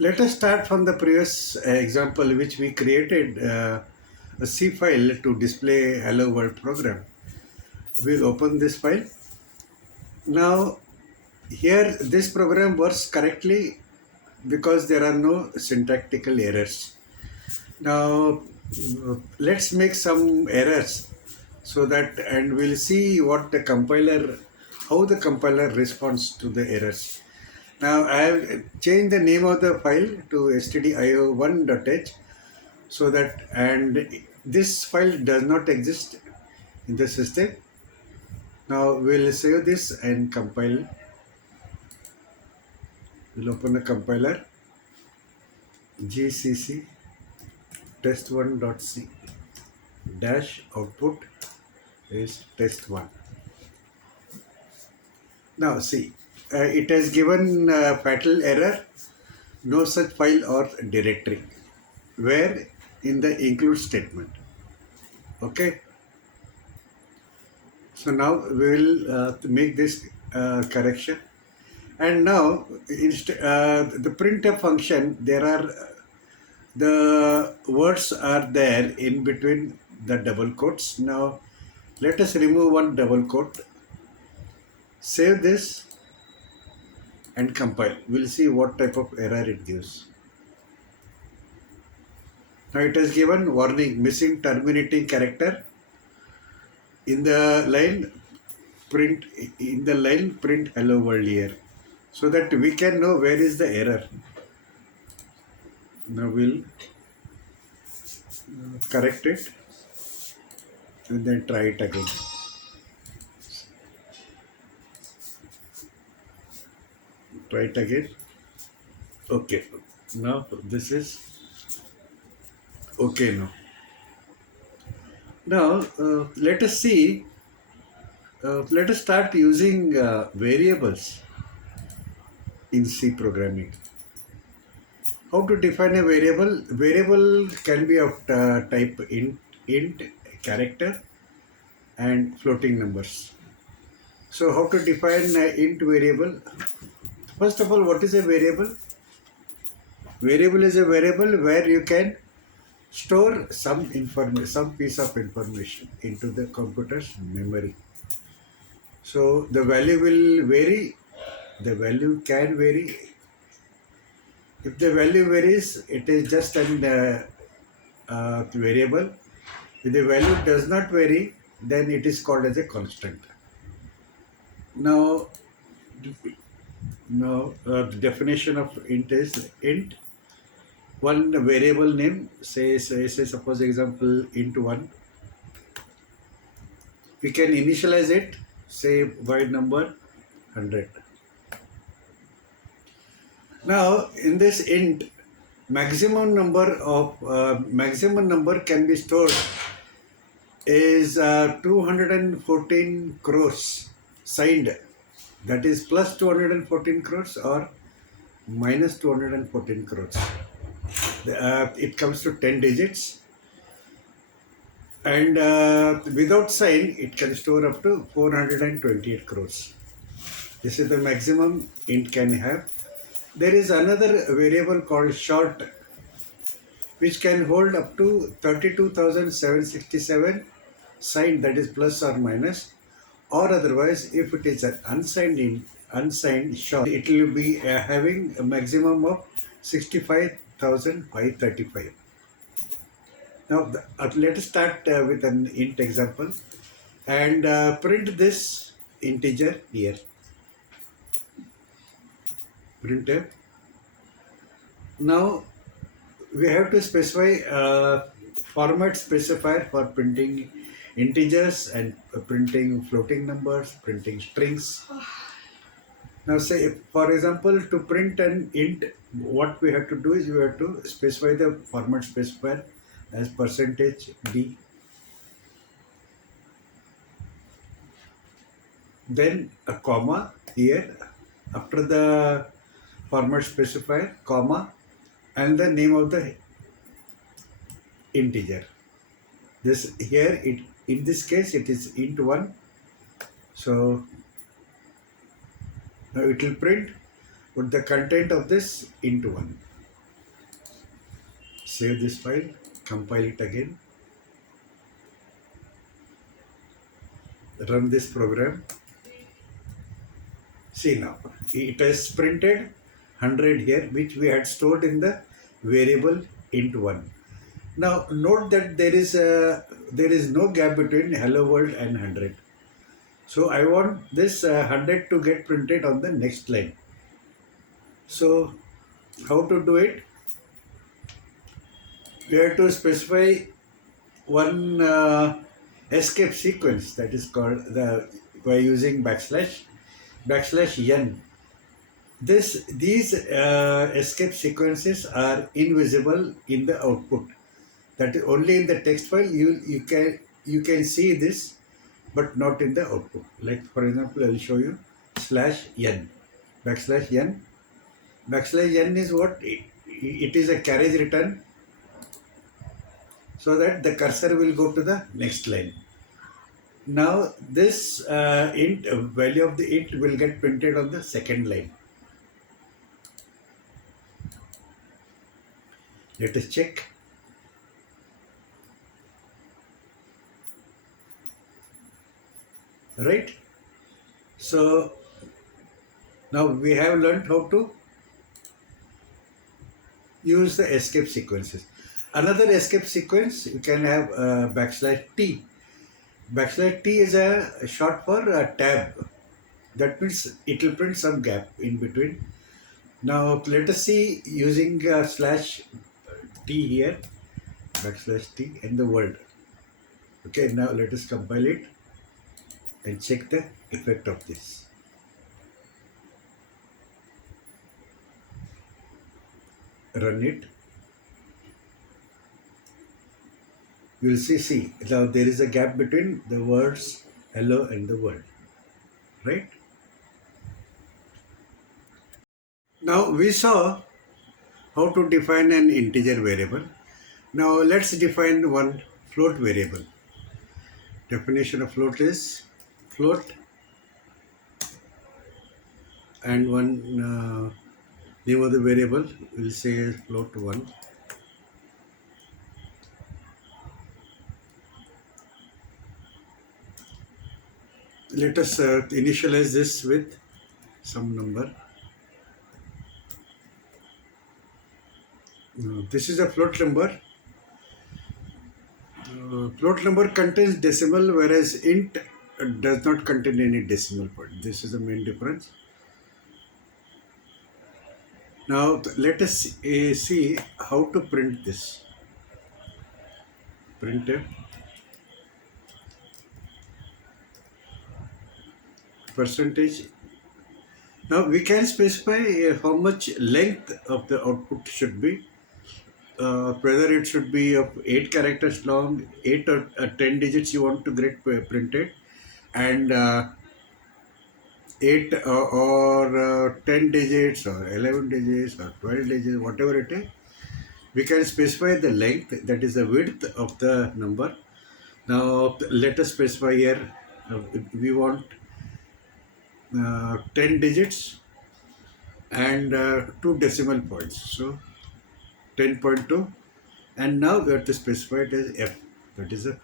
Let us start from the previous example which we created a C file to display hello world program. We'll open this file. Now here this program works correctly because there are no syntactical errors. Now let's make some errors so that, and we'll see what the compiler, how the compiler responds to the errors. Now I have changed the name of the file to stdio1.h so that, and this file does not exist in the system. Now we'll save this and compile. We'll open the compiler, gcc test1.c dash output is test1. Now see, it has given fatal error, no such file or directory, where in the include statement. Okay. So now we will make this correction. And now the printf function, there are the words are there in between the double quotes. Now let us remove one double quote, save this and compile. We'll see what type of error it gives. Now it has given warning, missing terminating character in the line print, hello world here, so that we can know where is the error. Now we'll correct it and then try it again. Try it again. Okay. Now this is okay now. Now let us see. Let us start using variables in C programming. How to define a variable? Variable can be of type int, character, and floating numbers. So how to define int variable? First of all, what is a variable? Variable is a variable where you can store some information, some piece of information into the computer's memory. So the value will vary. The value can vary. If the value varies, it is just an variable. If the value does not vary, then it is called as a constant. Now the definition of int is int, one variable name, say suppose example int1. We can initialize it, say by number 100. Now in this int, maximum number can be stored is 214 crores signed, that is plus 214 crores or minus 214 crores. It comes to 10 digits, and without sign it can store up to 428 crores. This is the maximum int can have. There is another variable called short, which can hold up to 32,767 signed, that is plus or minus, or otherwise if it is an unsigned short, it will be having a maximum of 65,535. Now let us start with an int example and print this integer here. PRINTF. Now we have to specify format specifier for printing integers and printing floating numbers, printing strings. Now say, for example, to print an int, what we have to do is we have to specify the format specifier as %d. Then a comma here after the format specifier, comma, and the name of the integer. This here, in this case it is int1. So now it will print with the content of this int1. save this file, compile it again, run this program. See now, it has printed 100 here, which we had stored in the variable int1. Now note that there is no gap between hello world and 100. So I want this 100 to get printed on the next line. So how to do it? We have to specify one escape sequence, that is called by using \n. These escape sequences are invisible in the output. That is only in the text file you can see this, but not in the output. Like for example, I will show you /n, \n. \n is what? It is a carriage return, so that the cursor will go to the next line. Now this int value of the int will get printed on the second line. Let us check. Right? So now we have learned how to use the escape sequences. Another escape sequence, you can have \t. \t is a short for a tab. That means it will print some gap in between. Now let us see using /t here, \t and the word. Okay, now let us compile it and check the effect of this. Run it. You will see now there is a gap between the words hello and the word, right? Now we saw how to define an integer variable. Now let's define one float variable. Definition of float is float, and one name of the variable will say float1. Let us initialize this with some number. This is a float number. Float number contains decimal, whereas int does not contain any decimal point. This is the main difference. Now let us see how to print this. PRINTF percentage. Now we can specify how much length of the output should be. Whether it should be of 8 characters long, 8 or 10 digits you want to get printed, and 8 or 10 digits or 11 digits or 12 digits, whatever it is. We can specify the length, that is the width of the number. Now let us specify here, we want 10 digits and 2 decimal points. So 10.2, and now we have to specify it as f, that is a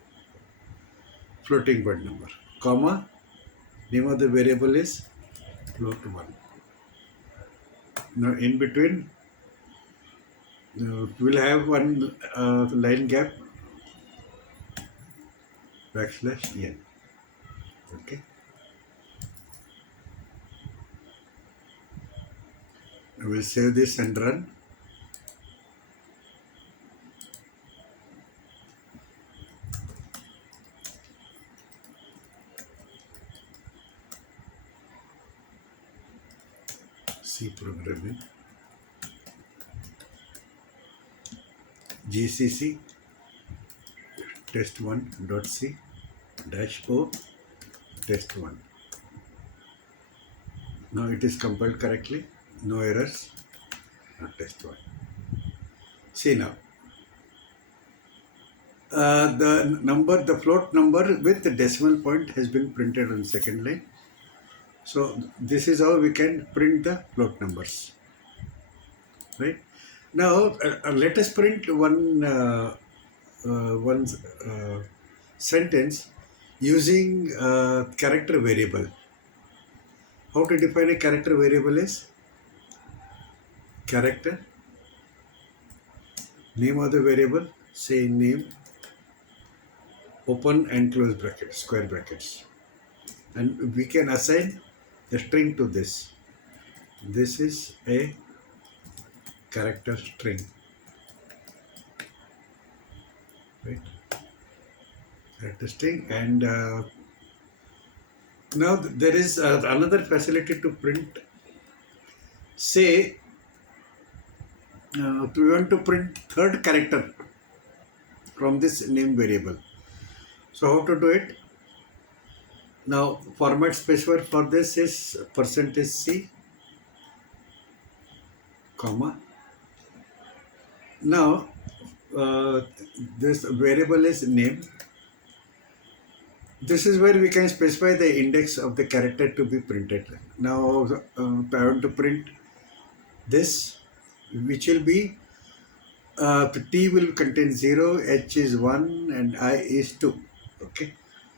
floating point number, comma, name of the variable is float1. Now in between we'll have one line gap, \n. Okay. We'll save this and run. C programming, gcc test1.c -o test1. Now it is compiled correctly, no errors, test1. See now, the float number with the decimal point has been printed on second line. So this is how we can print the float numbers, right? Now let us print one sentence using character variable. How to define a character variable is character, name of the variable, say name, open and close brackets, square brackets, and we can assign the string to this. This is a character string, right? Character string, and now there is another facility to print. Say we want to print third character from this name variable. So how to do it? Now format specifier for this is %c, comma. Now this variable is name. This is where we can specify the index of the character to be printed. Now I want to print this, which will be T will contain 0, H is 1 and I is 2. Okay,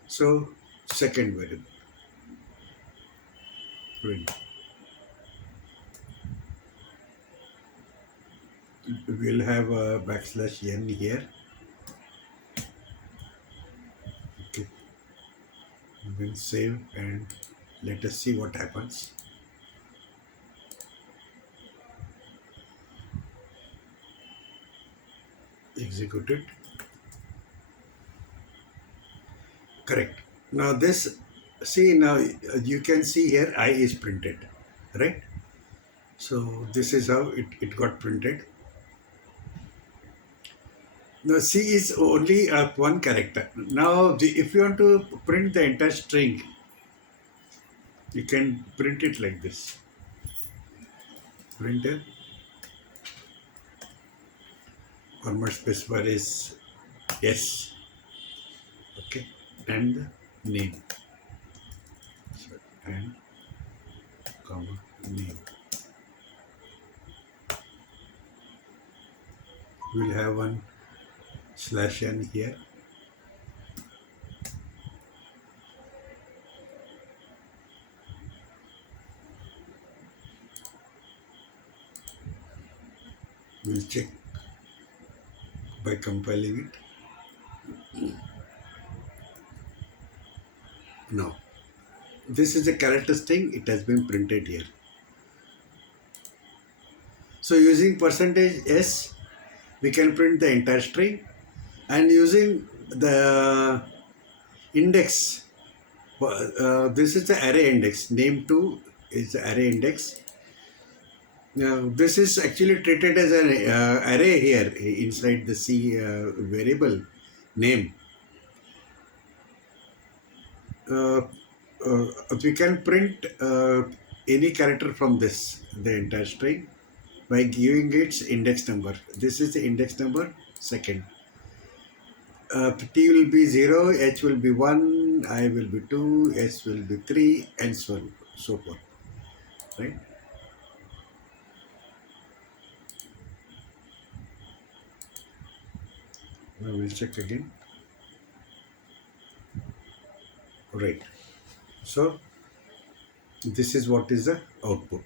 so second variable print. We'll have a \n here. Okay, we'll save and let us see what happens. Execute it. Correct. Now this, see, now you can see here I is printed, right? So this is how it got printed. Now C is only one character. Now if you want to print the entire string, you can print it like this. Printer format specifier is S, okay, and name, so, and comma name. We'll have one /n here. We'll check by compiling it. Now, this is a character string, it has been printed here. So using %s, we can print the entire string, and using the index, this is the array index, name2 is the array index. Now this is actually treated as an array here inside the C variable name. We can print any character from this, the entire string, by giving its index number. This is the index number, second. T will be 0, H will be 1, I will be 2, S will be 3, and so on, so forth, right? Now we'll check again. Right. So this is what is the output.